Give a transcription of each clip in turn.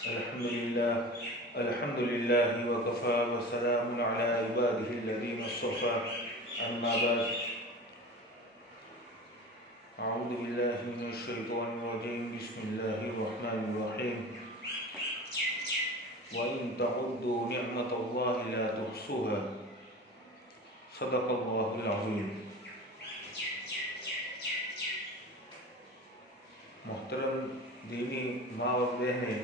الحمد لله وكفى وسلام على عباده الذين اصطفى أما بعد أعوذ بالله من الشيطان الرجيم بسم الله الرحمن الرحيم وإن تعدوا نعمة الله لا تحصوها صدق الله العظيم. محترم دینی ماں اور بہنیں،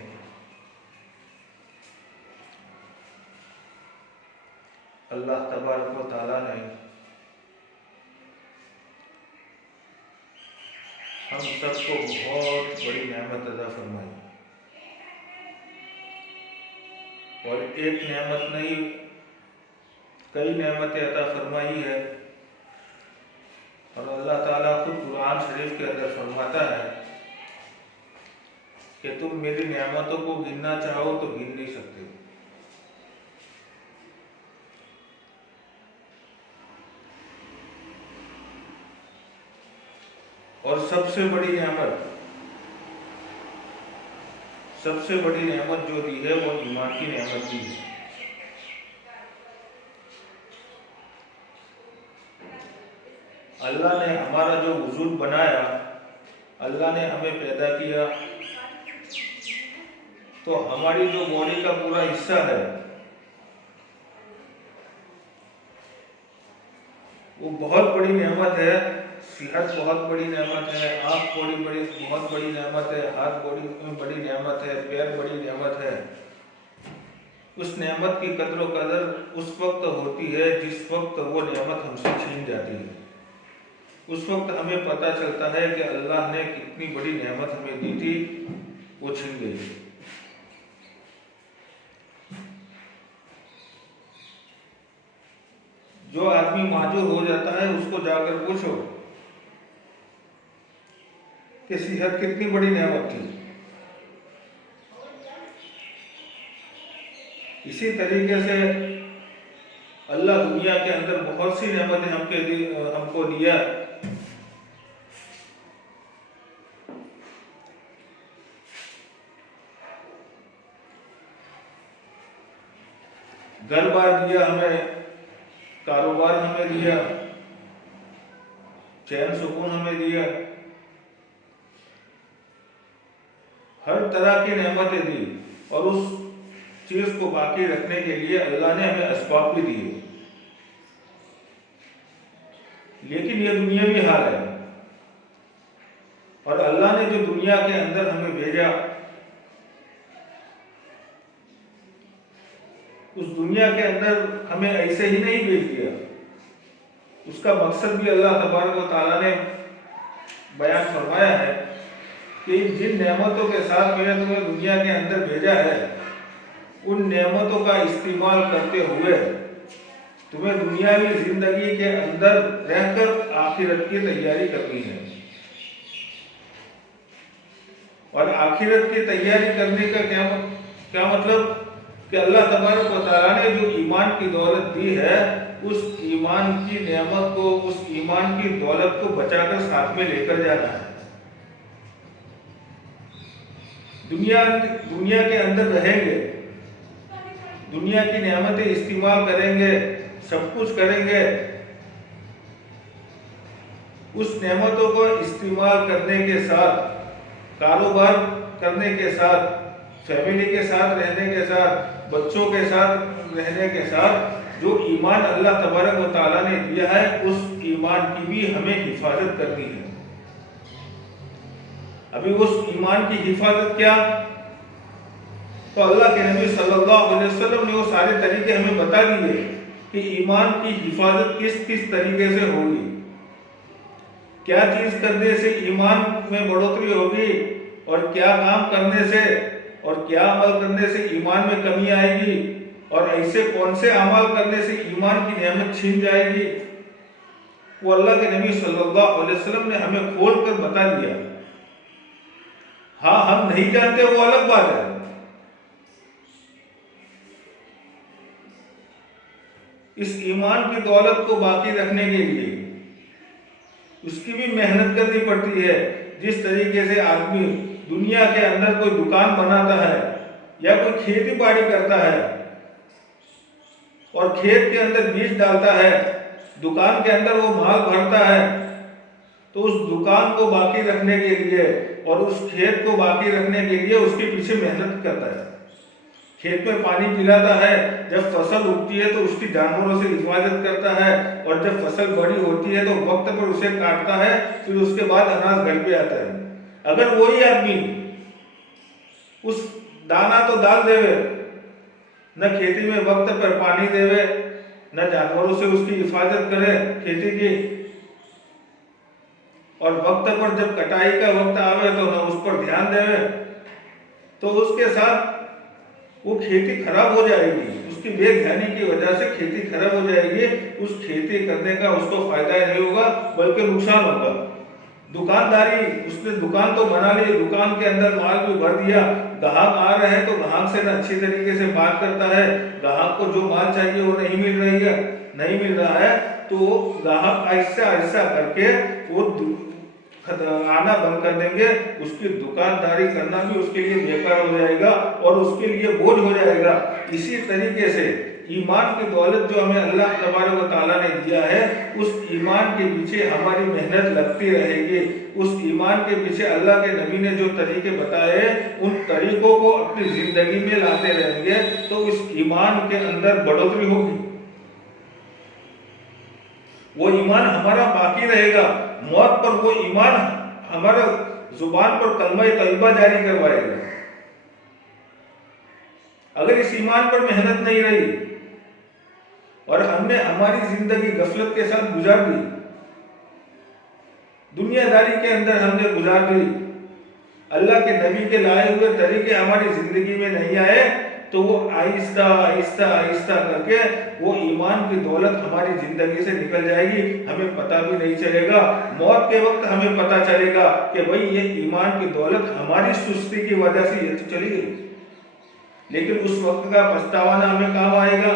اللہ تبارک و تعالیٰ نے ہم سب کو بہت بڑی نعمت عطا فرمائی، اور ایک نعمت نہیں کئی نعمتیں عطا فرمائی ہے. اور اللہ تعالیٰ خود قرآن شریف کے اندر فرماتا ہے کہ تم میری نعمتوں کو گننا چاہو تو گن نہیں سکتے. اور سب سے بڑی نعمت جو دی ہے وہ ایمان کی نعمت دی ہے. اللہ نے ہمارا جو وجود بنایا، اللہ نے ہمیں پیدا کیا، تو ہماری جو باڈی کا پورا حصہ ہے وہ بہت بڑی نعمت ہے. صحت بہت بڑی نعمت ہے، آنکھ بہت بڑی نعمت ہے، ہاتھ بڑی نعمت ہے، پیر بڑی نعمت ہے. اس نعمت کی قدر و قدر اس وقت ہوتی ہے جس وقت وہ نعمت ہم سے چھین جاتی ہے. اس وقت ہمیں پتہ چلتا ہے کہ اللہ نے کتنی بڑی نعمت ہمیں دی تھی، وہ چھین گئی. جو آدمی معذور ہو جاتا ہے اس کو جا کر پوچھو کہ صحت کتنی بڑی نعمت تھی. اسی طریقے سے اللہ دنیا کے اندر بہت سی نعمتیں ہم کو دیا. گھر بار دیا ہمیں، کاروبار ہمیں دیا، چین سکون ہمیں دیا، ہر طرح کی نعمتیں دی. اور اس چیز کو باقی رکھنے کے لیے اللہ نے ہمیں اسباب بھی دیے. لیکن یہ دنیاوی حال ہے، اور اللہ نے جو دنیا کے اندر ہمیں بھیجا، اس دنیا کے اندر ہمیں ایسے ہی نہیں بھیج دیا. اس کا مقصد بھی اللہ تبارک و تعالیٰ نے بیان فرمایا ہے کہ جن نعمتوں کے ساتھ میں نے تمہیں دنیا کے اندر بھیجا ہے، ان نعمتوں کا استعمال کرتے ہوئے تمہیں دنیاوی زندگی کے اندر رہ کر آخرت کی تیاری کرنی ہے. اور آخرت کی تیاری کرنے کا کیا مطلب؟ کہ اللہ تبارک و تعالیٰ نے جو ایمان کی دولت دی ہے، اس ایمان کی نعمت کو، اس ایمان کی دولت کو بچا کر ساتھ میں لے کر جانا ہے. دنیا کے اندر رہیں گے، دنیا کی نعمتیں استعمال کریں گے، سب کچھ کریں گے. اس نعمتوں کو استعمال کرنے کے ساتھ، کاروبار کرنے کے ساتھ، فیملی کے ساتھ رہنے کے ساتھ، بچوں کے ساتھ رہنے کے ساتھ، جو ایمان اللہ تبارک و تعالیٰ نے دیا ہے، اس ایمان کی بھی ہمیں حفاظت کرنی ہے. ابھی اس ایمان کی حفاظت کیا؟ تو اللہ کے نبی صلی اللہ علیہ وسلم نے وہ سارے طریقے ہمیں بتا دیے کہ ایمان کی حفاظت کس طریقے سے ہوگی، کیا چیز کرنے سے ایمان میں بڑھوتری ہوگی، اور کیا کام کرنے سے اور کیا عمل کرنے سے ایمان میں کمی آئے گی، اور ایسے کون سے اعمال کرنے سے ایمان کی نعمت چھین جائے گی. وہ اللہ کے نبی صلی اللہ علیہ وسلم نے ہمیں کھول کر بتا دیا. ہاں، ہم نہیں جانتے وہ الگ بات ہے. اس ایمان کی دولت کو باقی رکھنے کے لیے اس کی بھی محنت کرنی پڑتی ہے. جس طریقے سے آدمی دنیا کے اندر کوئی دکان بناتا ہے یا کوئی کھیتی باڑی کرتا ہے اور کھیت کے اندر بیج ڈالتا ہے، دکان کے اندر وہ مال بھرتا ہے، تو اس دکان کو باقی رکھنے کے لیے اور اس کھیت کو باقی رکھنے کے لیے اس کے پیچھے محنت کرتا ہے، کھیت میں پانی پلاتا ہے، جب فصل اگتی ہے تو اس کی جانوروں سے حفاظت کرتا ہے، اور جب فصل بڑی ہوتی ہے تو وقت پر اسے کاٹتا ہے، پھر اس کے بعد اناج گھر پہ آتا ہے۔ اگر وہی آدمی اس دانا تو ڈال دے، نہ کھیتی میں وقت پر پانی دے، نہ جانوروں سے اس کی حفاظت کرے کھیتی کی، اور وقت پر جب کٹائی کا وقت آوے تو نہ اس پر دھیان دے، تو اس کے ساتھ وہ کھیتی خراب ہو جائے گی، اس کی بے دھیانی کی وجہ سے کھیتی خراب ہو جائے گی، اس کھیتی کرنے کا اس کو فائدہ نہیں ہوگا بلکہ نقصان ہوگا۔ دکانداری، اس نے دکان تو بنا لی، دکان کے اندر مال بھی بھر دیا، گاہک آ رہے ہیں تو گاہک سے نہ اچھی طریقے سے بات کرتا ہے، گاہک کو جو مال چاہیے وہ نہیں مل رہا ہے، تو گاہک آہستہ آہستہ کر کے وہ آنا بند کر دیں گے، اس کی دکانداری کرنا بھی اس کے لیے بیکار ہو جائے گا اور اس کے لیے بوجھ ہو جائے گا۔ اسی طریقے سے ایمان کی دولت جو ہمیں اللہ تبارک و تعالیٰ نے دیا ہے، اس ایمان کے پیچھے ہماری محنت لگتی رہے گی، اس ایمان کے پیچھے اللہ کے نبی نے جو طریقے بتائے ان طریقوں کو اپنی زندگی میں لاتے رہیں گے تو اس ایمان کے اندر بڑھوتری ہوگی، وہ ایمان ہمارا باقی رہے گا، موت پر وہ ایمان ہمارا زبان پر کلمہ طیبہ جاری کروائے گا۔ اگر اس ایمان پر محنت نہیں رہی اور ہم نے ہماری زندگی غفلت کے ساتھ گزار دی، دنیا داری کے اندر ہم نے گزار دی، اللہ کے نبی کے لائے ہوئے طریقے ہماری زندگی میں نہیں آئے، تو وہ آہستہ آہستہ آہستہ کر کے وہ ایمان کی دولت ہماری زندگی سے نکل جائے گی، ہمیں پتہ بھی نہیں چلے گا، موت کے وقت ہمیں پتہ چلے گا کہ بھئی یہ ایمان کی دولت ہماری سستی کی وجہ سے یہ تو چلی گئی، لیکن اس وقت کا پچھتاوا ہمیں کام آئے گا۔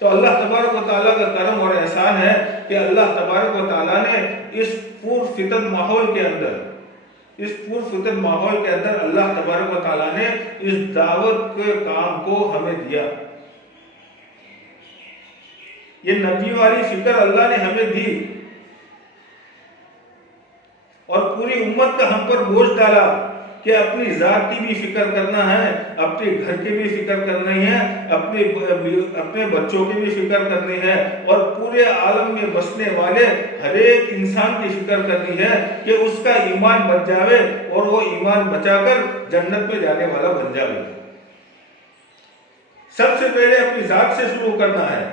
تو اللہ تبارک و تعالیٰ کا کرم اور احسان ہے کہ اللہ تبارک و تعالیٰ نے اس پرفتن ماحول کے اندر اللہ تبارک و تعالیٰ نے اس دعوت کے کام کو ہمیں دیا، یہ نبی والی فکر اللہ نے ہمیں دی اور پوری امت کا ہم پر بوجھ ڈالا کہ اپنی ذات کی بھی فکر کرنا ہے، اپنے گھر کی بھی فکر کرنی ہے، اپنے بچوں کی بھی فکر کرنی ہے، اور پورے عالم میں بسنے والے ہر ایک انسان کی فکر کرنی ہے کہ اس کا ایمان بچ جاوے اور وہ ایمان بچا کر جنت میں جانے والا بن جاوے۔ سب سے پہلے اپنی ذات سے شروع کرنا ہے۔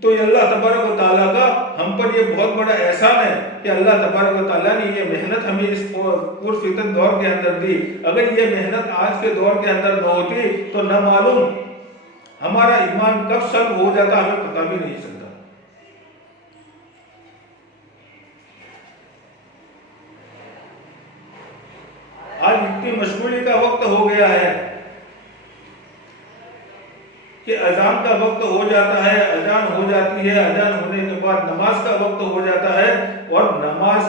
تو یہ اللہ تبارک و تعالیٰ کا ہم پر یہ بہت بڑا احسان ہے کہ اللہ تبارک و تعالیٰ نے یہ محنت ہمیں اس پرفتن دور کے اندر دی۔ اگر یہ محنت آج کے دور کے اندر نہ ہوتی تو نہ معلوم ہمارا ایمان کب سلب ہو جاتا، ہمیں پتہ بھی نہیں چلتا۔ آج اتنی مشغولی کا وقت ہو گیا ہے کہ اذان کا وقت ہو جاتا ہے، اذان ہو جاتی ہے، اذان ہونے کے بعد نماز کا وقت ہو جاتا ہے، اور نماز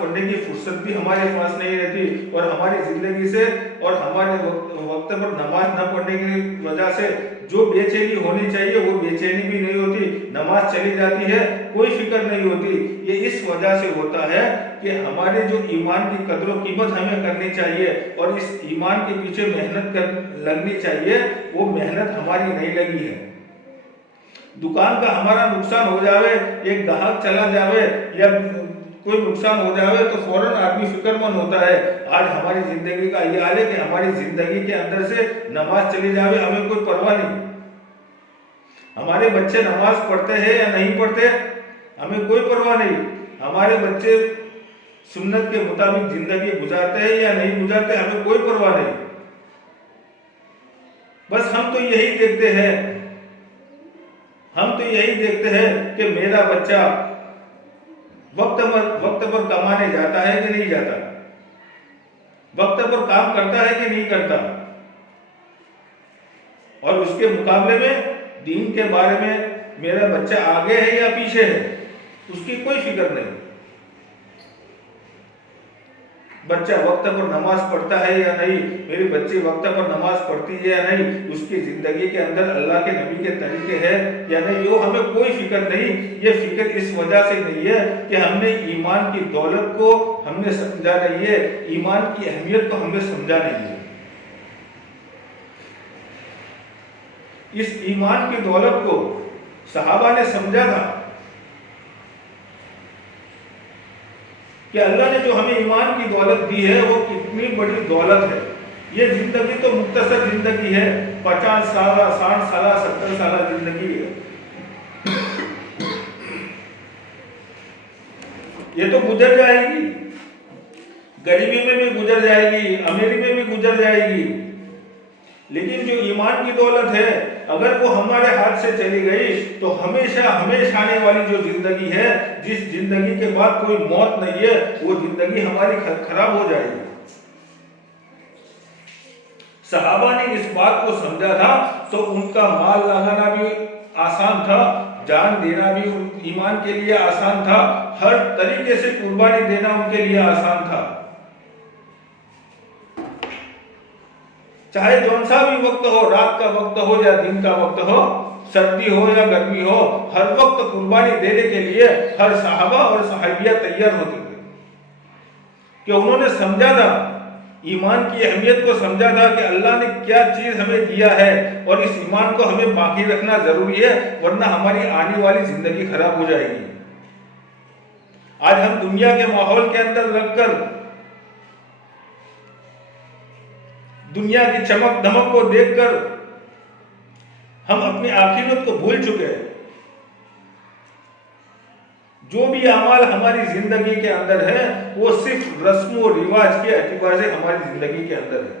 پڑھنے کی فرصت بھی ہمارے پاس نہیں رہتی، اور ہماری زندگی سے اور ہمارے وقت پر نماز نہ پڑھنے کی وجہ سے جو بے چینی ہونی چاہیے وہ بے چینی بھی نہیں ہوتی، نماز چلی جاتی ہے، کوئی فکر نہیں ہوتی۔ یہ اس وجہ سے ہوتا ہے کہ ہمارے جو ایمان کی قدر و قیمت ہمیں کرنی چاہیے اور اس ایمان کے پیچھے محنت لگنی چاہیے، وہ محنت ہماری نہیں لگی ہے۔ دکان کا ہمارا نقصان ہو جاوے، ایک گاہک چلا جاوے یا کوئی نقصان ہو جاوے تو فوراً آدمی فکر مند ہوتا ہے۔ آج ہماری زندگی کا یہ حال ہے کہ ہماری زندگی کے اندر سے نماز چلی جاوے ہمیں کوئی پرواہ نہیں، ہمارے بچے نماز پڑھتے ہیں یا نہیں پڑھتے ہمیں کوئی پرواہ نہیں، ہمارے بچے سنت کے مطابق زندگی گزارتے ہیں یا نہیں گزارتے ہمیں کوئی پرواہ نہیں، بس ہم تو یہی دیکھتے ہیں کہ میرا بچہ وقت پر کمانے جاتا ہے کہ نہیں جاتا، وقت پر کام کرتا ہے کہ نہیں کرتا، اور اس کے مقابلے میں دین کے بارے میں میرا بچہ آگے ہے یا پیچھے ہے اس کی کوئی فکر نہیں۔ بچہ وقت پر نماز پڑھتا ہے یا نہیں، میری بچی وقت پر نماز پڑھتی ہے یا نہیں، اس کی زندگی کے اندر اللہ کے نبی کے طریقے ہے یا نہیں، یہ ہمیں کوئی فکر نہیں۔ یہ فکر اس وجہ سے نہیں ہے کہ ہم نے ایمان کی دولت کو ہم نے سمجھا نہیں ہے، ایمان کی اہمیت کو ہم نے سمجھا نہیں ہے۔ اس ایمان کی دولت کو صحابہ نے سمجھا تھا کہ اللہ نے جو ہمیں ایمان کی دولت دی ہے وہ کتنی بڑی دولت ہے۔ یہ زندگی تو مختصر زندگی ہے، 50 سالہ 60 سالہ 70 سالہ زندگی ہے، یہ تو گزر جائے گی، غریبی میں بھی گزر جائے گی، امیری میں بھی گزر جائے گی، لیکن جو ایمان کی دولت ہے اگر وہ ہمارے ہاتھ سے چلی گئی تو ہمیشہ ہمیشہ آنے والی جو زندگی ہے، جس زندگی کے بعد کوئی موت نہیں ہے، وہ زندگی ہماری خراب ہو جائے گی۔ صحابہ نے اس بات کو سمجھا تھا تو ان کا مال لگانا بھی آسان تھا، جان دینا بھی ایمان کے لیے آسان تھا، ہر طریقے سے قربانی دینا ان کے لیے آسان تھا۔ چاہے جون سا بھی وقت ہو، رات کا وقت ہو یا دن کا وقت ہو، سردی ہو یا گرمی ہو، ہر وقت قربانی دینے کے لیے ہر صحابہ اور صحابیہ تیار ہوتے تھے، کہ انہوں نے سمجھا تھا، ایمان کی اہمیت کو سمجھا تھا کہ اللہ نے کیا چیز ہمیں دیا ہے اور اس ایمان کو ہمیں باقی رکھنا ضروری ہے، ورنہ ہماری آنے والی زندگی خراب ہو جائے گی۔ آج ہم دنیا کے ماحول کے اندر رکھ کر، دنیا کی چمک دھمک کو دیکھ کر ہم اپنی آخرت کو بھول چکے ہیں۔ جو بھی اعمال ہماری زندگی کے اندر ہے وہ صرف رسم و رواج کے اعتبار سے ہماری زندگی کے اندر ہے،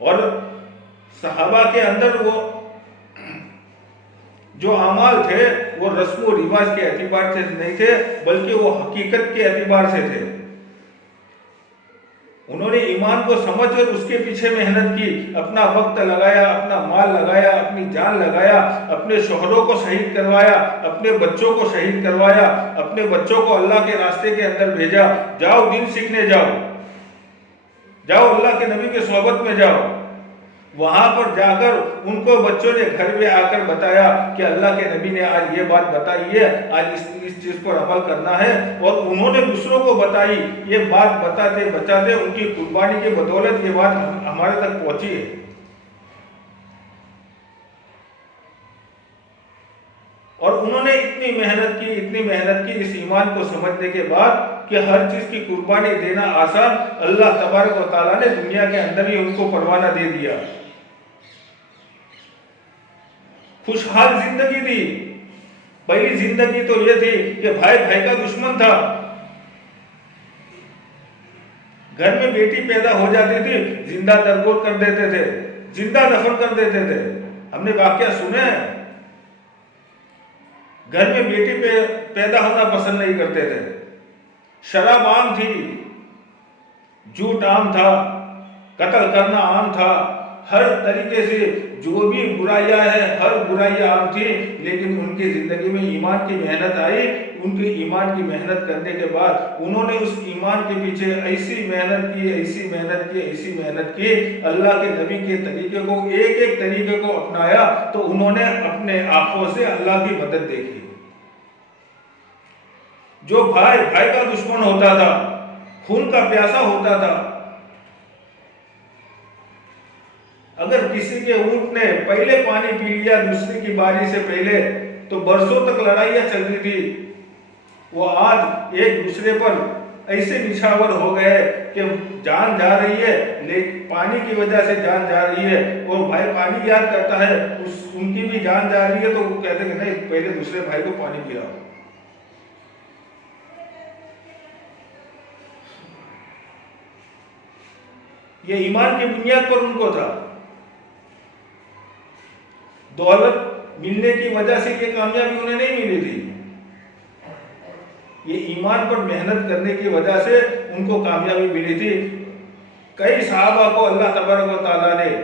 اور صحابہ کے اندر وہ جو اعمال تھے وہ رسم و رواج کے اعتبار سے نہیں تھے، بلکہ وہ حقیقت کے اعتبار سے تھے۔ انہوں نے ایمان کو سمجھ کر اس کے پیچھے محنت کی، اپنا وقت لگایا، اپنا مال لگایا، اپنی جان لگایا، اپنے شوہروں کو شہید کروایا، اپنے بچوں کو شہید کروایا، اپنے بچوں کو اللہ کے راستے کے اندر بھیجا، جاؤ دین سیکھنے جاؤ، جاؤ اللہ کے نبی کی صحبت میں جاؤ۔ وہاں پر جا کر ان کو بچوں نے گھر میں آ کر بتایا کہ اللہ کے نبی نے آج یہ بات بتائی ہے، آج اس چیز پر عمل کرنا ہے، اور انہوں نے دوسروں کو بتائی، یہ بات بتاتے بتاتے ان کی قربانی کی بدولت یہ بات ہمارے تک پہنچی ہے۔ اور انہوں نے اتنی محنت کی اس ایمان کو سمجھنے کے بعد کہ ہر چیز کی قربانی دینا آسان، اللہ تبارک و تعالیٰ نے دنیا کے اندر ہی ان کو پروانہ دے دیا، خوشحال زندگی دی۔ پہلی زندگی تو یہ تھی کہ بھائی بھائی کا دشمن تھا، گھر میں بیٹی پیدا ہو جاتی تھی زندہ درگور کر دیتے تھے، زندہ دفن کر دیتے تھے، ہم نے واقعہ سنے ہیں۔ گھر میں بیٹی پیدا ہونا پسند نہیں کرتے تھے، شراب عام تھی، جھوٹ عام تھا، قتل کرنا عام تھا، ہر طریقے سے جو بھی برائیاں ہیں ہر برائیاں عام تھی، لیکن ان کی زندگی میں ایمان کی محنت آئی۔ ان کی ایمان کی محنت کرنے کے بعد انہوں نے اس ایمان کے پیچھے ایسی محنت کی، اللہ کے نبی کے طریقے کو ایک طریقے کو اپنایا تو انہوں نے اپنے آنکھوں سے اللہ کی مدد دیکھی۔ جو بھائی کا دشمن ہوتا تھا، خون کا پیاسا ہوتا تھا، اگر کسی کے اونٹ نے پہلے پانی پی لیا دوسرے کی باری سے پہلے تو برسوں تک لڑائیاں چلتی تھی، وہ آج ایک دوسرے پر ایسے نچھاور ہو گئے کہ جان جا رہی ہے، لیکن پانی کی وجہ سے جان جا رہی ہے، اور بھائی پانی یاد کرتا ہے ان کی بھی جان جا رہی ہے تو وہ کہتے ہیں کہ نہیں پہلے دوسرے بھائی کو پانی پلاؤ۔ یہ ایمان کی بنیاد پر ان کو تھا۔ دولت ملنے کی وجہ سے یہ کامیابی انہیں نہیں ملی تھی، یہ ایمان پر محنت کرنے کی وجہ سے ان کو کامیابی ملی تھی۔ کئی صحابہ کو اللہ تبارک و تعالیٰ نے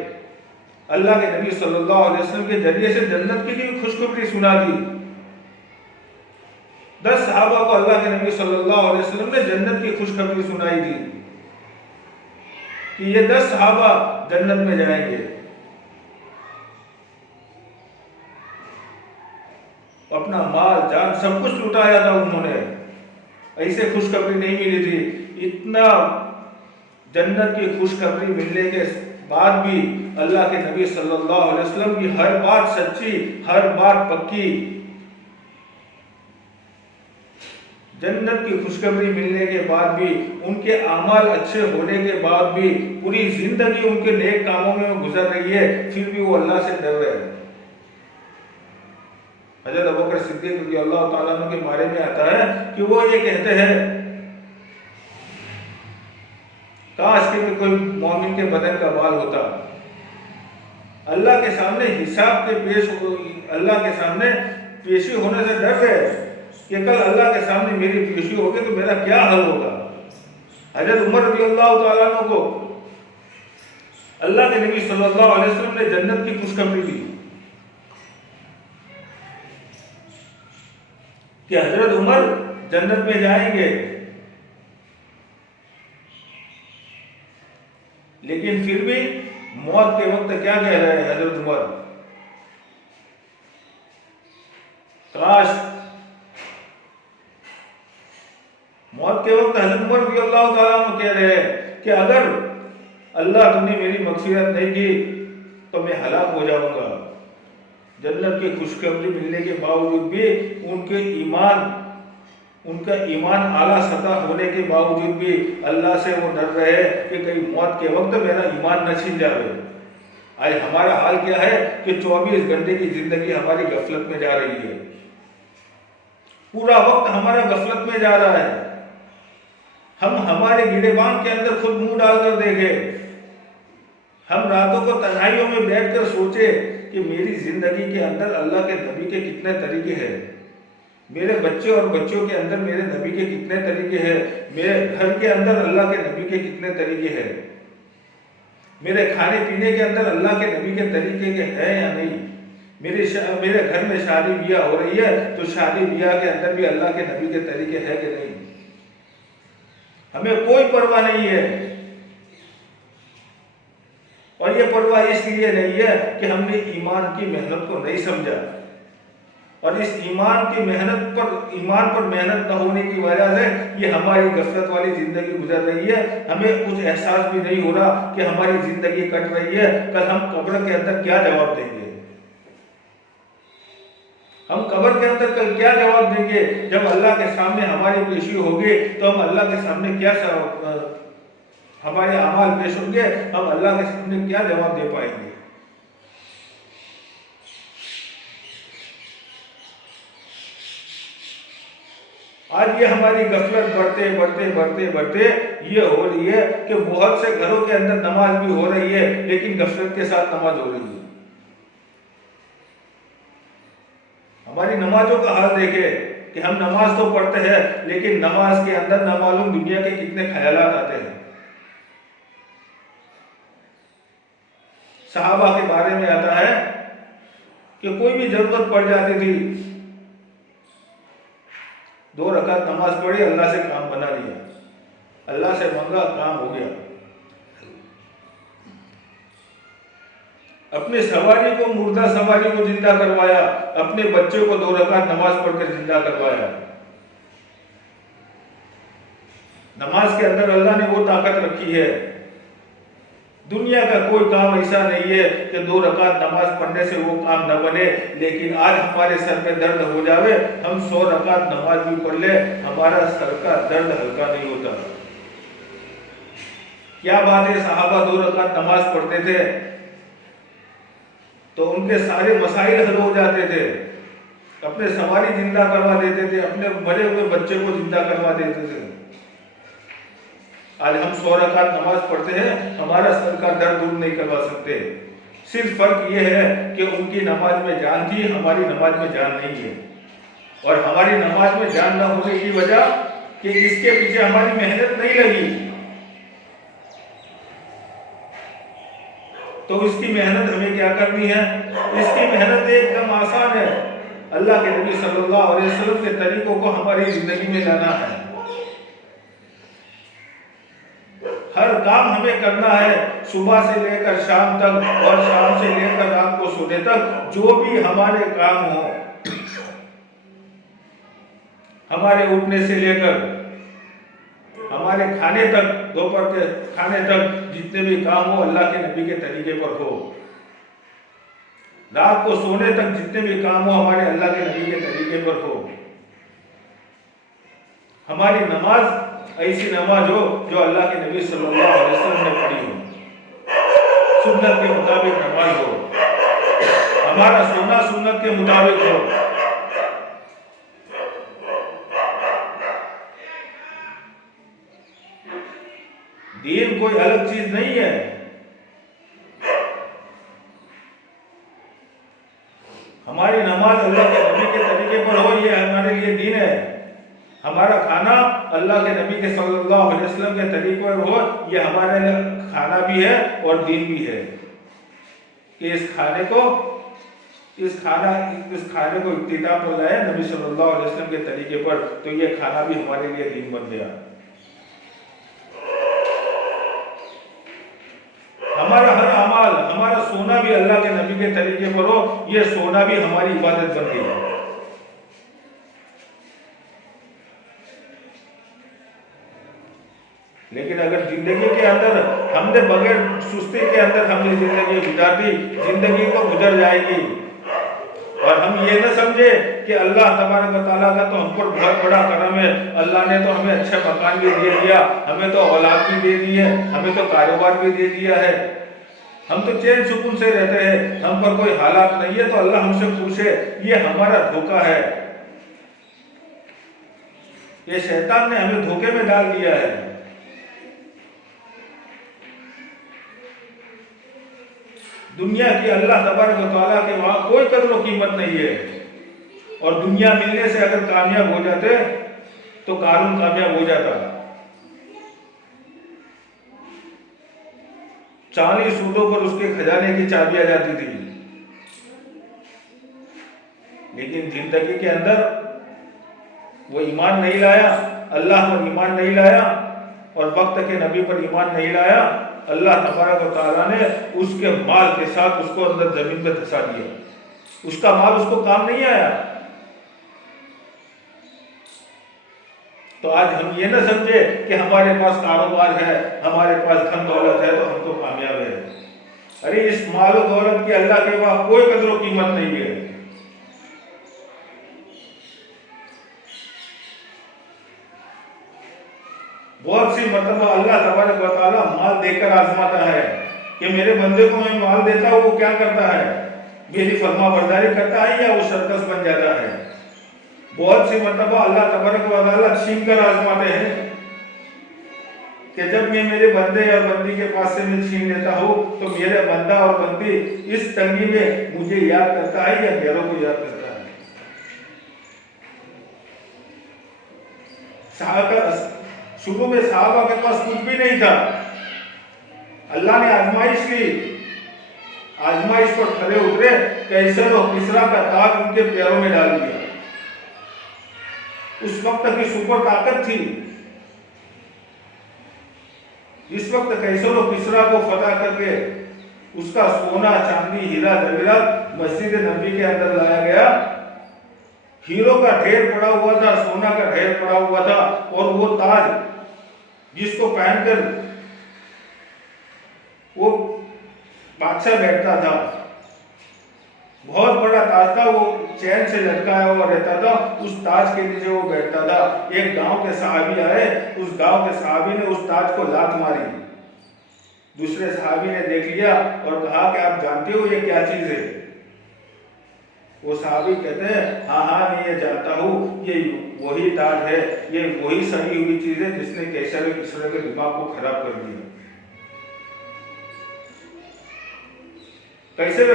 اللہ کے نبی صلی اللہ علیہ وسلم کے ذریعے سے جنت کی بھی خوشخبری سنا دی۔ 10 صحابہ کو اللہ کے نبی صلی اللہ علیہ وسلم نے جنت کی خوشخبری سنائی تھی کہ یہ 10 صحابہ جنت میں جائیں گے. اپنا مال جان سب کچھ لٹایا تھا انہوں نے, ایسے خوشخبری نہیں ملی تھی. اتنا جنت کی خوشخبری ملنے کے بعد بھی اللہ کے نبی صلی اللہ علیہ وسلم کی ہر بات سچی, ہر بات پکی. جنت کی خوشخبری ملنے کے بعد بھی, ان کے اعمال اچھے ہونے کے بعد بھی, پوری زندگی ان کے نیک کاموں میں گزر رہی ہے, پھر بھی وہ اللہ سے ڈر رہے ہیں. حضرت ابوبکر صدیق رضی اللہ تعالیٰ عنہ کے بارے میں آتا ہے کہ وہ یہ کہتے ہیں, کاش کہ کوئی مومن کے بدن کا بال ہوتا. اللہ کے سامنے حساب کے اللہ کے سامنے پیشی ہونے سے ڈر رہے کہ کل اللہ کے سامنے میری پیشی ہوگی تو میرا کیا حل ہوگا. حضرت عمر رضی اللہ تعالیٰ عنہ کو اللہ کے نبی صلی اللہ علیہ وسلم نے جنت کی خوشخبری دی کہ حضرت عمر جنت میں جائیں گے, لیکن پھر بھی موت کے وقت کیا کہہ رہے ہیں حضرت عمر, کاش موت کے وقت حضرت عمر رضی اللہ تعالیٰ عنہ کہہ رہے ہیں کہ اگر اللہ تم نے میری مغفرت نہیں کی تو میں ہلاک ہو جاؤں گا. جنت کی خوشخبری ملنے کے باوجود بھی ان کا ایمان اعلیٰ سطح ہونے کے باوجود بھی اللہ سے وہ ڈر رہے کہ کہیں موت کے وقت میرا ایمان نہ چھن جائے. آج ہمارا حال کیا ہے کہ 24 گھنٹے کی زندگی ہماری غفلت میں جا رہی ہے, پورا وقت ہمارا غفلت میں جا رہا ہے. ہم ہمارے گریبان کے اندر خود منہ ڈال کر دیکھیں, ہم راتوں کو تنہائیوں میں بیٹھ کر سوچے کہ میری زندگی کے اندر اللہ کے نبی کے کتنے طریقے ہیں, میرے بچے اور بچوں کے اندر میرے نبی کے کتنے طریقے ہیں, میرے گھر کے اندر اللہ کے نبی کے کتنے طریقے ہیں, میرے کھانے پینے کے اندر اللہ کے نبی کے طریقے کے ہیں یا نہیں, میرے گھر میں شادی بیاہ ہو رہی ہے تو شادی بیاہ کے اندر بھی اللہ کے نبی کے طریقے ہے کہ نہیں. ہمیں کوئی پرواہ نہیں ہے, اور یہ پرواہ اس لیے نہیں ہے کہ ہم نے ایمان کی محنت کو نہیں سمجھا, اور اس ایمان پر محنت نہ ہونے کی وجہ سے یہ ہماری غفلت والی زندگی گزر رہی ہے. ہمیں کچھ احساس بھی نہیں ہو رہا کہ ہماری زندگی کٹ رہی ہے, کل ہم قبر کے اندر کیا جواب دیں گے. ہم قبر کے اندر کل کیا جواب دیں گے جب اللہ کے سامنے ہماری پیشی ہوگی, تو ہم اللہ کے سامنے کیا ہمارے اعمال پیش ہوں گے, ہم اللہ کے سامنے کیا جواب دے پائیں گے. آج یہ ہماری غفلت بڑھتے یہ ہو رہی ہے کہ بہت سے گھروں کے اندر نماز بھی ہو رہی ہے لیکن غفلت کے ساتھ نماز ہو رہی ہے. ہماری نمازوں کا حال دیکھیں کہ ہم نماز تو پڑھتے ہیں لیکن نماز کے اندر نامعلوم دنیا کے کتنے خیالات آتے ہیں. صحابہ کے بارے میں آتا ہے کہ کوئی بھی ضرورت پڑ جاتی تھی, 2 رکعت نماز پڑھی, اللہ سے کام بنا لیا, اللہ سے مانگا, کام ہو گیا. اپنے سواری کو, مردہ سواری کو زندہ کروایا, اپنے بچے کو 2 رکعت نماز پڑھ کر زندہ کروایا. نماز کے اندر اللہ نے وہ طاقت رکھی ہے. دنیا کا کوئی کام ایسا نہیں ہے کہ 2 رکعت نماز پڑھنے سے وہ کام نہ بنے, لیکن آج ہمارے سر میں درد ہو جاوے, ہم 100 رکعت نماز بھی پڑھ لیں, ہمارا سر کا درد ہلکا نہیں ہوتا. کیا بات ہے, صحابہ 2 رکعت نماز پڑھتے تھے تو ان کے سارے مسائل حل ہو جاتے تھے, اپنے سواری زندہ کروا دیتے تھے, اپنے مرے ہوئے بچے کو زندہ کروا دیتے تھے. آج ہم 100 رکعت نماز پڑھتے ہیں, ہمارا سر کا درد دور نہیں کروا سکتے. صرف فرق یہ ہے کہ ان کی نماز میں جان تھی, ہماری نماز میں جان نہیں ہے. اور ہماری نماز میں جان نہ ہونے کی وجہ کہ اس کے پیچھے ہماری محنت نہیں لگی. تو اس کی محنت ہمیں کیا کرنی ہے؟ اس کی محنت ایک دم آسان ہے. اللہ کے نبی صلی اللہ علیہ وسلم کے طریقوں کو ہماری زندگی میں لانا ہے. ہر کام ہمیں کرنا ہے، صبح سے لے کر شام تک اور شام سے لے کر رات کو سونے تک جو بھی ہمارے کام ہو، ہمارے اٹھنے سے لے کر ہمارے کھانے تک، دوپہر کے کھانے تک جتنے بھی کام ہو اللہ کے نبی کے طریقے پر ہو. رات کو سونے تک جتنے بھی کام ہو ہمارے اللہ کے نبی کے طریقے پر ہو. ہماری نماز ایسی نماز ہو جو اللہ کے نبی صلی اللہ علیہ وسلم نے پڑھی ہو، سنت کے مطابق نماز ہو. ہمارا سونا سنت کے مطابق ہو. دین کوئی الگ چیز نہیں ہے. ہماری نماز اللہ کے نبی کے طریقے پر ہو، یہ ہمارے لیے دین ہے. ہمارا کھانا اللہ کے نبی کے صلی اللہ علیہ وسلم کے طریقے پر ہو، یہ ہمارے لیے کھانا بھی ہے اور دین بھی ہے. کہ اس کھانے کو افتتاح پر لائے نبی صلی اللہ علیہ وسلم کے طریقے پر، تو یہ کھانا بھی ہمارے لیے دین بن گیا. ہمارا ہر اعمال، ہمارا سونا بھی اللہ کے نبی کے طریقے پر ہو، یہ سونا بھی ہماری عبادت بن گئی. لیکن اگر زندگی کے اندر ہم نے بغیر سستی کے اندر ہم نے زندگی گزار دی، زندگی تو گزر جائے گی. اور ہم یہ نہ سمجھے کہ اللہ تبارک و تعالیٰ کا تو ہم پر بہت بڑا کرم ہے، اللہ نے تو ہمیں اچھا مکان بھی دے دیا، ہمیں تو اولاد بھی دے دی ہے، ہمیں تو کاروبار بھی دے دیا ہے، ہم تو چین سکون سے رہتے ہیں، ہم پر کوئی حالات نہیں ہے تو اللہ ہم سے پوچھے. یہ ہمارا دھوکہ ہے. یہ شیطان نے ہمیں دھوکے میں ڈال دیا ہے. دنیا کی اللہ تبارک و تعالیٰ کے وہاں کوئی قدر و قیمت نہیں ہے. اور دنیا ملنے سے اگر کامیاب ہو جاتے تو قارون کامیاب ہو جاتا. 40 اونٹوں پر اس کے خزانے کی چابی آ جاتی تھی. لیکن زندگی کے اندر وہ ایمان نہیں لایا، اللہ پر ایمان نہیں لایا اور وقت کے نبی پر ایمان نہیں لایا. اللہ تبارک و تعالیٰ نے اس کے مال کے ساتھ اس کو اندر زمین میں دھسا دیا. اس کا مال اس کو کام نہیں آیا. تو آج ہم یہ نہ سمجھے کہ ہمارے پاس کاروبار ہے، ہمارے پاس دھن دولت ہے تو ہم تو کامیاب ہے. ارے اس مال و دولت کی اللہ کے وہاں کوئی قدر و قیمت نہیں ہے. بہت سی مرتبہ اللہ تبارک و تعالیٰ مال دے کر آزماتا ہے کہ میرے بندے کو میں مال دیتا ہوں وہ کیا کرتا ہے، میری فرما برداری کرتا ہے یا وہ سرکس بن جاتا ہے. بہت سی مرتبہ اللہ تبارک و تعالیٰ چھین کر آزماتے ہیں کہ جب میں میرے بندے اور بندی کے پاس سے میں چھین لیتا ہوں تو میرے بندہ اور بندی اس تنگی میں مجھے یاد کرتا ہے یا غیروں کو یاد کرتا ہے. شروع میں صحابہ کے پاس کچھ بھی نہیں تھا. اللہ نے آزمائش لی، آزمائش پر کھڑے اترے، کیسر و کسریٰ کا تاج ان کے پیروں میں ڈال دیا. اس وقت کی سپر طاقت تھی. اس وقت کیسر و کسریٰ کو فتح کر کے اس کا سونا چاندی ہیرا زیورات مسجد نبی کے اندر لایا گیا. ہیروں کا ڈھیر پڑا ہوا تھا، سونا کا ڈھیر پڑا ہوا تھا، اور وہ تاج جس کو پہن کر وہ بادشاہ بیٹھتا تھا، بہت بڑا تاج تھا، وہ چین سے لٹکایا ہوا رہتا تھا، اس تاج کے نیچے وہ بیٹھتا تھا. ایک گاؤں کے صحابی آئے، اس گاؤں کے صحابی نے اس تاج کو لات ماری. دوسرے صحابی نے دیکھ لیا اور کہا کہ آپ جانتے ہو یہ کیا چیز ہے؟ وہ صحابی کہتے ہیں ہاں میں یہ جانتا ہوں، یہ وہی تاج ہے، یہ وہی سڑی ہوئی چیز ہے جس نے کیسر و کسریٰ کے دماغ کو خراب کر دیا. کیسر و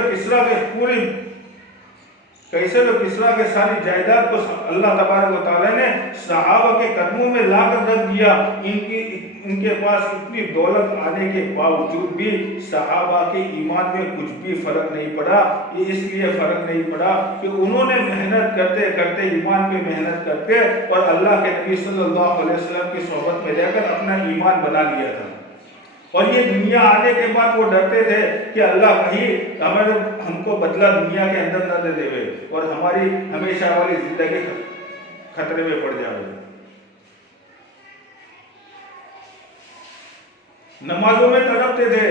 کسریٰ کے ساری جائیداد کو اللہ تبارک و تعالیٰ نے صحابہ کے قدموں میں لا کر رکھ دیا. ان کی ان کے پاس اتنی دولت آنے کے باوجود بھی صحابہ کے ایمان میں کچھ بھی فرق نہیں پڑا. یہ اس لیے فرق نہیں پڑا کہ انہوں نے محنت کرتے کرتے ایمان پہ محنت کرتے اور اللہ کے نبی صلی اللہ علیہ وسلم کی صحبت میں رہ کر اپنا ایمان بنا لیا تھا. اور یہ دنیا آنے کے بعد وہ ڈرتے تھے کہ اللہ کہیں ہم کو بدلہ دنیا کے اندر نہ دے دے اور ہماری ہمیشہ والی زندگی خطرے میں پڑ جائے. نمازوں میں تڑپتے تھے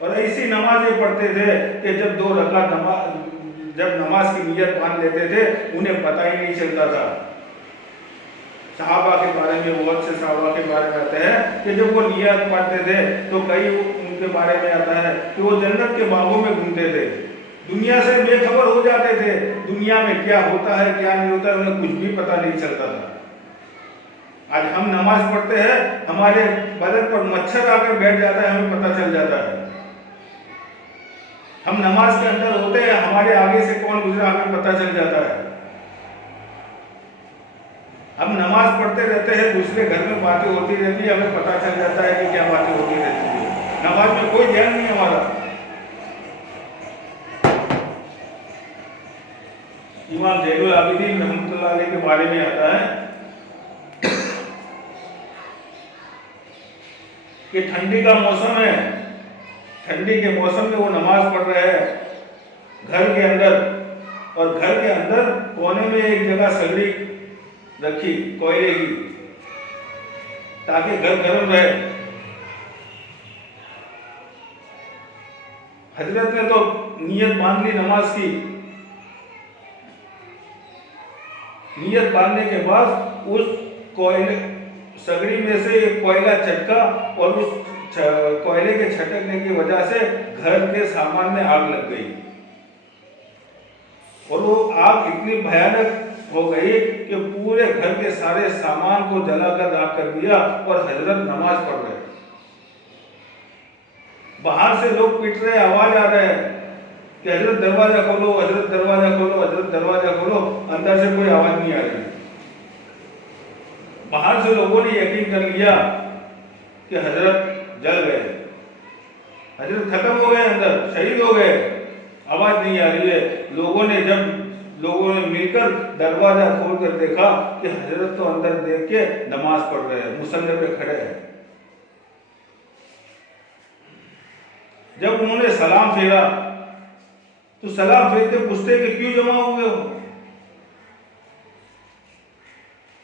اور ایسی نمازیں پڑھتے تھے کہ جب 2 رکعت جب نماز کی نیت مان لیتے تھے انہیں پتہ ہی نہیں چلتا تھا. صحابہ کے بارے میں بہت سے صحابہ کے بارے میں آتا ہے کہ جب وہ نیت پڑھتے تھے تو کئی ان کے بارے میں آتا ہے کہ وہ جنت کے باغوں میں گھومتے تھے, دنیا سے بے خبر ہو جاتے تھے, دنیا میں کیا ہوتا ہے کیا نہیں ہوتا ہے انہیں کچھ بھی پتہ نہیں چلتا تھا. آج ہم نماز پڑھتے ہیں, ہمارے بدن پر مچھر آ کر بیٹھ جاتا ہے, ہمیں پتہ چل جاتا ہے. ہم نماز کے اندر ہوتے ہیں, ہمارے آگے سے کون گزرا ہمیں پتہ چل جاتا ہے. ہم نماز پڑھتے رہتے ہیں, دوسرے گھر میں باتیں ہوتی رہتی ہے, ہمیں پتہ چل جاتا ہے کہ کیا باتیں ہوتی رہتی ہے. نماز میں کوئی دھیان نہیں ہمارا. امام زین العابدین رحمۃ اللہ علیہ کے بارے میں آتا ہے کہ ٹھنڈی کا موسم ہے, ٹھنڈی کے موسم میں وہ نماز پڑھ رہے ہیں گھر کے اندر, اور گھر کے اندر کونے میں ایک جگہ سگڑی رکھی کوئلے کی تاکہ گھر گرم رہے. حضرت نے تو نیت باندھ لی نماز کی. نیت باندھنے کے بعد اس کوئلے سگڑی میں سے ایک کوئلہ چٹکا اور اس کوئلے کے چھٹکنے کی وجہ سے گھر کے سامان میں آگ لگ گئی, اور وہ آگ اتنی بھیانک ہو گئی کہ پورے گھر کے سارے سامان کو جلا کر راکھ کر دیا, اور حضرت نماز پڑھ رہے. باہر سے لوگ پیٹ رہے, آواز آ رہے ہیں کہ حضرت دروازہ کھولو, حضرت دروازہ کھولو, حضرت دروازہ کھولو. اندر سے کوئی آواز نہیں آ رہی. باہر سے لوگوں نے یقین کر لیا کہ حضرت جل گئے, حضرت ختم ہو گئے, اندر شہید ہو گئے, آواز نہیں آ رہی ہے. لوگوں نے مل کر دروازہ کھول کر دیکھا کہ حضرت تو اندر دیکھ کے نماز پڑھ رہے ہیں, مصلی پہ کھڑے ہیں. جب انہوں نے سلام پھیرا تو سلام پھیرتے پوچھتے کہ کیوں جمع ہوئے ہو؟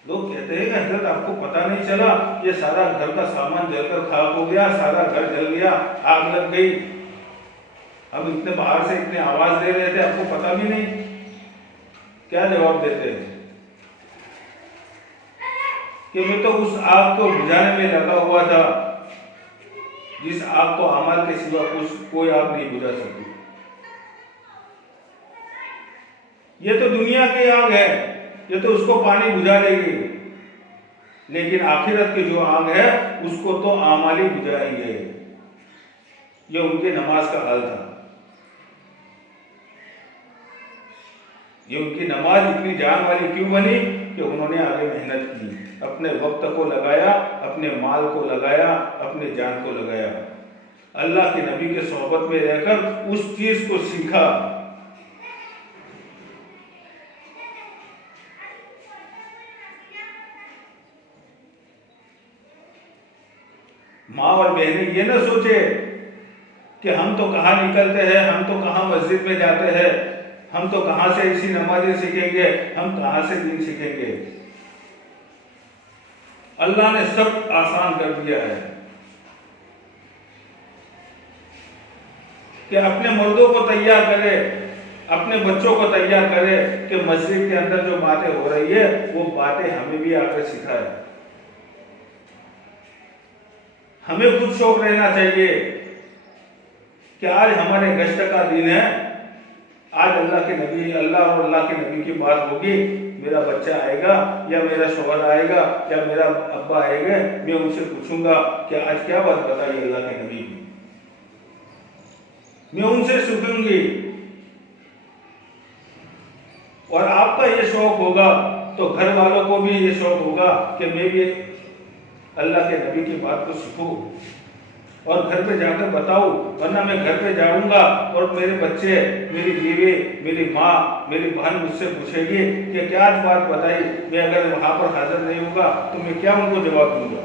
لوگ کہتے ہیں کہ حضرت آپ کو پتہ نہیں چلا, یہ سارا گھر کا سامان جل کر خاک ہو گیا, سارا گھر جل گیا, آگ لگ گئی. ہم اتنے باہر سے اتنے آواز دے رہے تھے, آپ کو پتہ بھی نہیں. کیا جواب دیتے ہیں کہ میں تو اس آگ کو بجھانے میں لگا ہوا تھا جس آگ کو اعمال کے سوا کوئی آگ نہیں بجھا سکتی. یہ تو دنیا کی آگ ہے, یہ تو اس کو پانی بجھا لے گی, لیکن آخرت کی جو آگ ہے اس کو تو اعمال ہی بجھائیں گے. یہ ان کے نماز کا حال تھا. یہ ان کی نماز اتنی جان والی کیوں بنی کہ انہوں نے آگے محنت کی, اپنے وقت کو لگایا, اپنے مال کو لگایا, اپنے جان کو لگایا. اللہ کے نبی کے صحبت میں رہ کر اس چیز کو سیکھا. ماں اور بہنیں یہ نہ سوچے کہ ہم تو کہاں نکلتے ہیں, ہم تو کہاں مسجد میں جاتے ہیں, ہم تو کہاں سے ایسی نمازیں سیکھیں گے, ہم کہاں سے دین سیکھیں گے. اللہ نے سب آسان کر دیا ہے کہ اپنے مردوں کو تیار کرے, اپنے بچوں کو تیار کرے کہ مسجد کے اندر جو باتیں ہو رہی ہے وہ باتیں ہمیں بھی آ کر سکھائے. ہمیں خود شوق رہنا چاہیے کہ آج ہمارے گشت کا دن ہے, آج اللہ اور اللہ کے نبی کی بات ہوگی, میرا بچہ آئے گا یا میرا شوہر آئے گا یا میرا ابا آئے گا, میں ان سے پوچھوں گا کہ آج کیا بات بتائی اللہ کے نبی کی, میں ان سے سنوں گی. اور آپ کا یہ شوق ہوگا تو گھر والوں کو بھی یہ شوق ہوگا کہ میں بھی اللہ کے نبی کی بات کو سیکھوں اور گھر پہ جا کر بتاؤں، ورنہ میں گھر پہ جاؤں گا اور میرے بچے، میری بیوی، میری ماں، میری بہن مجھ سے پوچھے گی کہ کیا آج بات بتائی، میں اگر وہاں پر حاضر نہیں ہوں گا تو میں کیا ان کو جواب دوں گا؟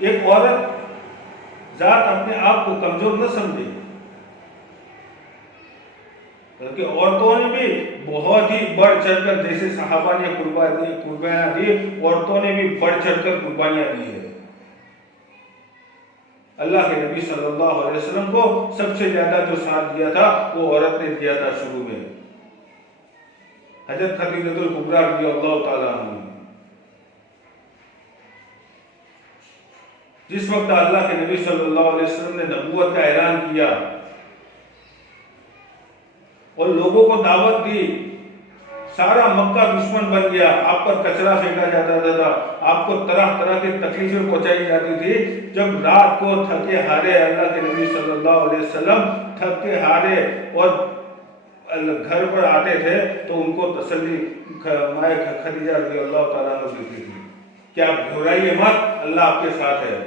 ایک عورت ذات اپنے آپ کو کمزور نہ سمجھے، بلکہ عورتوں نے بھی بہت ہی بڑھ چڑھ کر، جیسے صحابہ نے قربانیاں دی، عورتوں نے بھی بڑھ چڑھ کر قربانیاں دی ہے۔ اللہ کے نبی صلی اللہ علیہ وسلم کو سب سے زیادہ جو ساتھ دیا تھا وہ عورت نے دیا تھا شروع میں، حضرت خدیجہ الکبریٰ رضی اللہ تعالیٰ عنہ۔ جس وقت اللہ کے نبی صلی اللہ علیہ وسلم نے نبوت کا اعلان کیا اور لوگوں کو دعوت دی، سارا مکہ دشمن بن گیا، آپ پر کچرا پھینکا جاتا تھا، آپ کو طرح طرح کی تکلیفیں پہنچائی جاتی تھی۔ جب رات کو تھکے ہارے اللہ کے نبی صلی اللہ علیہ وسلم تھکے ہارے اور گھر پر آتے تھے تو ان کو تسلی مائیں خدیجہ رضی اللہ تعالیٰ عنہ دیتی تھی کہ آپ گھبرائیے مت، اللہ آپ کے ساتھ ہے۔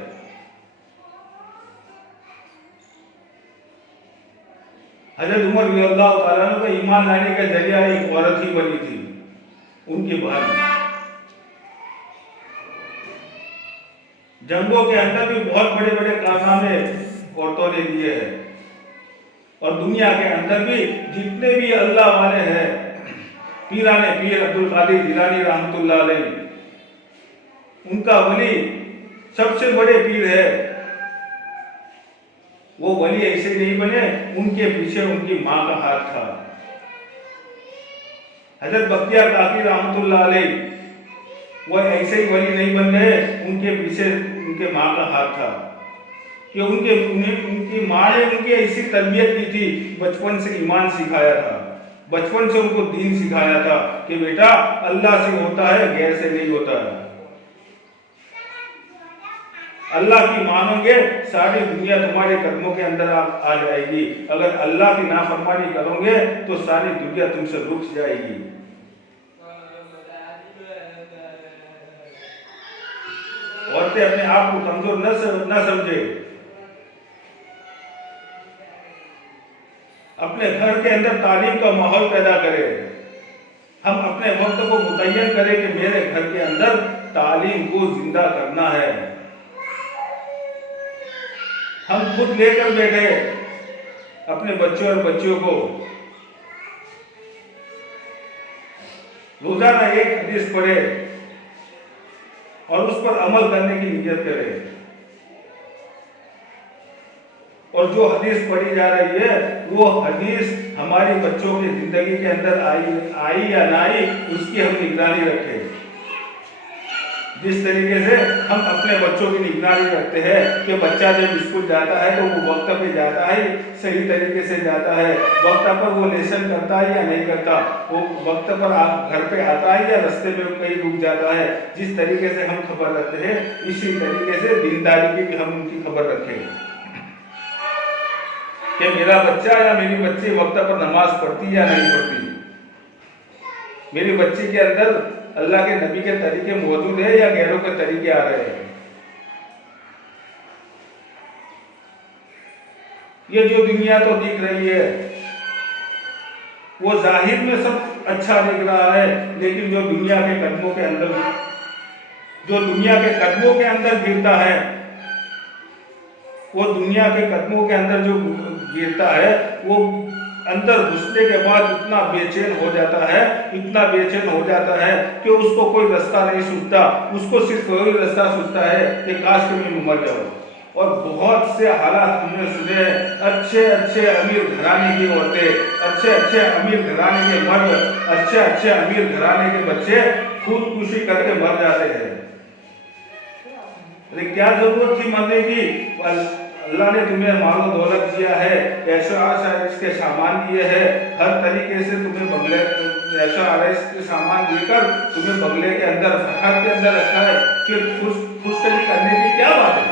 حضرت عمر رضی اللہ تعالیٰ عنہ کا ایمان لانے کا ذریعہ ایک عورت ہی بنی تھی، ان کی بہن۔ جنگوں کے اندر بھی بہت بڑے بڑے کارنامے عورتوں نے دیے ہیں، اور دنیا کے اندر بھی جتنے بھی اللہ والے ہیں، پیران پیر عبد القادر جیلانی رحمۃ اللہ علیہ، ان کا ولی سب سے بڑے پیر ہے۔ وہ ولی ایسے نہیں بنے، ان کے پیچھے ان کی ماں کا ہاتھ تھا۔ حضرت بختیار کاکی رحمۃ اللہ علیہ، وہ ایسے ہی ولی نہیں بن گئے، ان کے پیچھے ان کے ماں کا ہاتھ تھا کہ ان کی ماں نے ان کی ایسی تربیت کی تھی، بچپن سے ایمان سکھایا تھا، بچپن سے ان کو دین سکھایا تھا کہ بیٹا اللہ سے ہوتا ہے، غیر سے نہیں ہوتا ہے۔ اللہ کی مانو گے ساری دنیا تمہارے قدموں کے اندر آ جائے گی، اگر اللہ کی نافرمانی کرو گے تو ساری دنیا تم سے رک جائے گی۔ عورتیں اپنے آپ کو کمزور نہ سمجھے، اپنے گھر کے اندر تعلیم کا ماحول پیدا کرے۔ ہم اپنے وقت کو متعین کریں کہ میرے گھر کے اندر تعلیم کو زندہ کرنا ہے۔ ہم خود لے کر بیٹھے اپنے بچوں اور بچیوں کو، روزانہ ایک حدیث پڑھے اور اس پر عمل کرنے کی نیت کرے، اور جو حدیث پڑھی جا رہی ہے وہ حدیث ہماری بچوں کی زندگی کے اندر آئی یا نہ آئی، اس کی ہم نگرانی رکھیں۔ جس طریقے سے ہم اپنے بچوں کی نگرانی رکھتے ہیں کہ بچہ جب اسکول جاتا ہے تو وہ وقت پہ جاتا ہے، صحیح طریقے سے جاتا ہے، وقت پر وہ لیسن کرتا ہے یا نہیں کرتا، وہ وقت پر گھر پہ آتا ہے یا رستے میں کہیں رک جاتا ہے، جس طریقے سے ہم خبر رکھتے ہیں اسی طریقے سے دینداری کی بھی ہم ان کی خبر رکھیں کہ میرا بچہ یا میری بچی وقت پر نماز پڑھتی یا نہیں پڑھتی، میری بچی کے اندر اللہ کے نبی کے طریقے موجود ہے یا غیروں کے طریقے آ رہے ہیں۔ یہ جو دنیا تو دکھ رہی ہے وہ ظاہر میں سب اچھا دکھ رہا ہے، لیکن جو دنیا کے قدموں کے اندر گرتا ہے، وہ دنیا کے قدموں کے اندر جو گرتا ہے، وہ اندر گھسنے کے بعد اتنا بے چین ہو جاتا ہے کہ اس کو کوئی رستہ نہیں سوچتا، اس کو صرف وہی رستہ سوچتا ہے کہ کاش کہ میں مر جاؤں۔ اور بہت سے حالات ہم نے سنے، اچھے امیر گھرانے کی عورتیں، اچھے امیر گھرانے کے مرد، اچھے امیر گھرانے کے بچے خودکشی کر کے مر جاتے ہیں۔ لیکن کیا ضرورت تھی مرنے کی؟ اللہ نے تمہیں مال و دولت دیا ہے، ایشو عائش کے سامان دیے ہیں، ہر طریقے سے تمہیں بنگلے ایشو عائش کے سامان دے کر تمہیں بنگلے کے اندر فخر کے اندر رکھا ہے، پھر خودکشی کرنے کی کیا بات ہے؟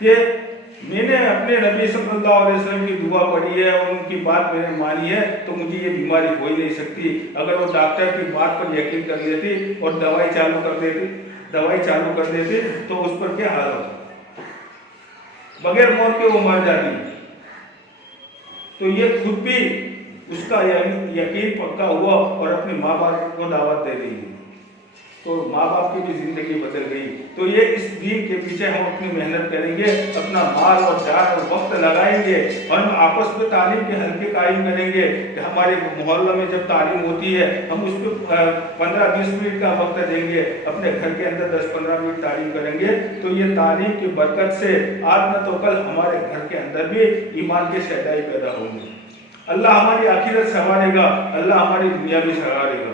کہ میں نے اپنے نبی صلی اللہ علیہ وسلم کی دعا پڑھی ہے اور ان کی بات میں نے مانی ہے تو مجھے یہ بیماری ہو ہی نہیں سکتی۔ اگر وہ ڈاکٹر کی بات پر یقین کر لیتی اور دوائی چالو کر دیتے تو اس پر کیا حال ہوتا، بغیر موت کے وہ مر جاتی۔ تو یہ خود بھی اس کا یقین پکا ہوا اور اپنے ماں باپ کو دعوت دے رہی ہے، تو ماں باپ کی بھی زندگی بدل گئی۔ تو یہ اس دین کے پیچھے ہم اپنی محنت کریں گے، اپنا مال اور جان اور وقت لگائیں گے، اور ہم آپس میں تعلیم کے حلقے قائم کریں گے کہ ہمارے محلہ میں جب تعلیم ہوتی ہے ہم اس پہ 15-20 منٹ کا وقت دیں گے، اپنے گھر کے اندر 10-15 منٹ تعلیم کریں گے، تو یہ تعلیم کی برکت سے آج نہ تو کل ہمارے گھر کے اندر بھی ایمان کے شہدائی پیدا ہوں گے۔ اللہ ہماری آخرت سنوارے گا، اللہ ہماری دنیا بھی سنوارے گا۔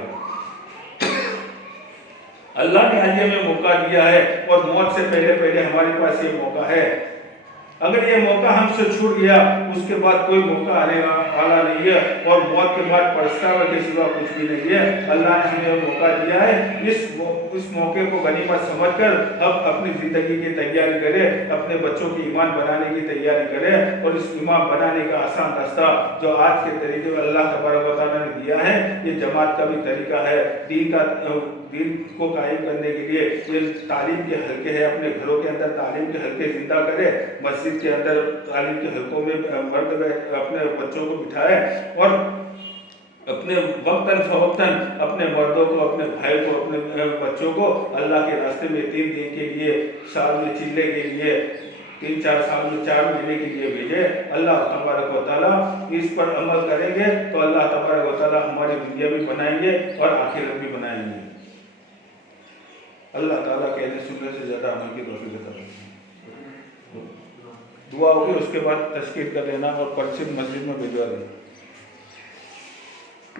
اللہ نے آج ہمیں موقع دیا ہے اور موت سے پہلے ہمارے پاس یہ موقع ہے۔ اگر یہ موقع ہم سے چھوٹ گیا اس کے بعد کوئی موقع آنے والا نہیں ہے، اور موت کے بعد پچھتاوا کے سوا کچھ بھی نہیں ہے۔ اللہ نے ہمیں موقع دیا ہے، اس موقع کو غنیمت سمجھ کر اب اپنی زندگی کی تیاری کریں، اپنے بچوں کی ایمان بنانے کی تیاری کریں، اور اس ایمان بنانے کا آسان راستہ جو آج کے طریقے میں اللہ تبارک و تعالیٰ نے دیا ہے، یہ جماعت کا بھی طریقہ ہے۔ دین کو قائم کرنے کے لیے یہ تعلیم کے حلقے ہیں، اپنے گھروں کے اندر تعلیم کے حلقے زندہ کرے، مسجد کے اندر تعلیم کے حلقوں میں مرد اپنے بچوں کو بٹھائے، اور اپنے وقتاً فوقتاً اپنے مردوں کو، اپنے بھائی کو، اپنے بچوں کو اللہ کے راستے میں 3 دن کے لیے، سال میں چلنے کے لیے، 3-4 سال میں 4 مہینے کے لیے بھیجے۔ اللہ تبارک و تعالیٰ اس پر عمل کریں گے تو اللہ تبارک و تعالیٰ ہماری دنیا بھی بنائیں گے اور آخرت بھی بنائیں گے۔ اللہ تعالیٰ کہنے سننے سے زیادہ عمل کی توفیق عطا فرمائے۔ دعا ہوگی، اس کے بعد تشکیل کر لینا اور پرچے مسجد میں بھیجوا دینا۔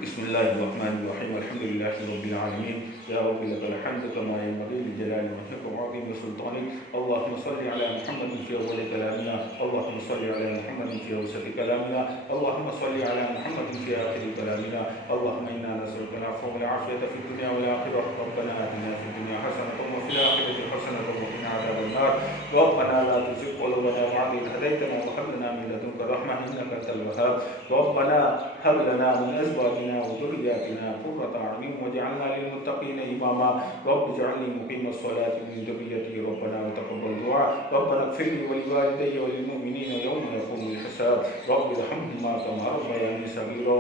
بسم اللہ الرحمن الرحیم، الحمد للہ رب العالمین، یا رب لک الحمد کما ینبغی لجلال وجهک وعظیم سلطانک، اللهم صل علی محمد فی اول کلامنا، اللهم صل علی محمد فی اوسط کلامنا، اللهم صل علی محمد فی آخر کلامنا، اللهم انا نسألک العفو والعافیة فی الدنیا والآخرة، ربنا آتنا فی الدنیا حسنة وفی الآخرة حسنة وقنا عذاب النار، ربنا لا تزغ قلوبنا بعد إذ هديتنا وهب لنا من لدنك رحمة إنك أنت الوهاب، ربنا هب لنا من أزواجنا وذرياتنا قرة أعين واجعلنا للمتقين إماما، رب اجعلني مقيم الصلاة من ذريتي، ربنا وتقبل دعاء، ربنا اغفر لي ولوالدي وللمؤمنين يوم يقوم الحساب، رب ارحمهما كما ربياني صغيرا،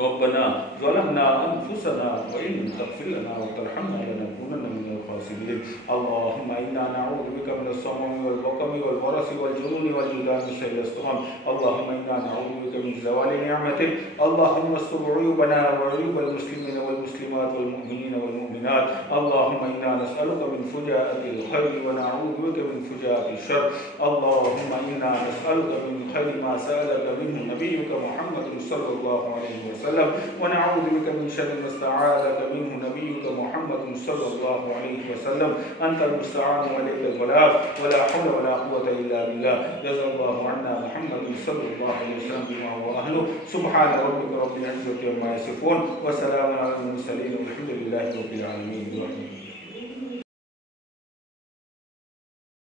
ربنا ظلمنا أنفسنا وإن لم تغفر لنا وترحمنا لنكونن من الخاسرين، اللهم إنا نعوذ بك من السموم والبكم والبرص والجنون والجذام سيل السقم، اللهم إنا نعوذ بك من زوال نعمتك، اللهم استر عيوبنا وعيوب المسلمين والمسلمات والمؤمنين والمؤمنات، اللهم إنا نسألك من فجاءة الخير ونعوذ بك من فجاءة الشر، اللهم إنا نسألك من خير ما سألك منه نبيك محمد صلى الله عليه وسلم، ونعوذ بك من شر ما استعاذك منه نبيك محمد صلى الله عليه وسلم، أنت المستعان وإليك البلاغ، ولا حول ولا قوة إلا بالله، جزا الله عنا محمد صلى الله عليه وسلم بما هو أهله، سبحان ربك رب العزة عما يصفون، وسلام على المرسلين والحمد لله رب العالمين.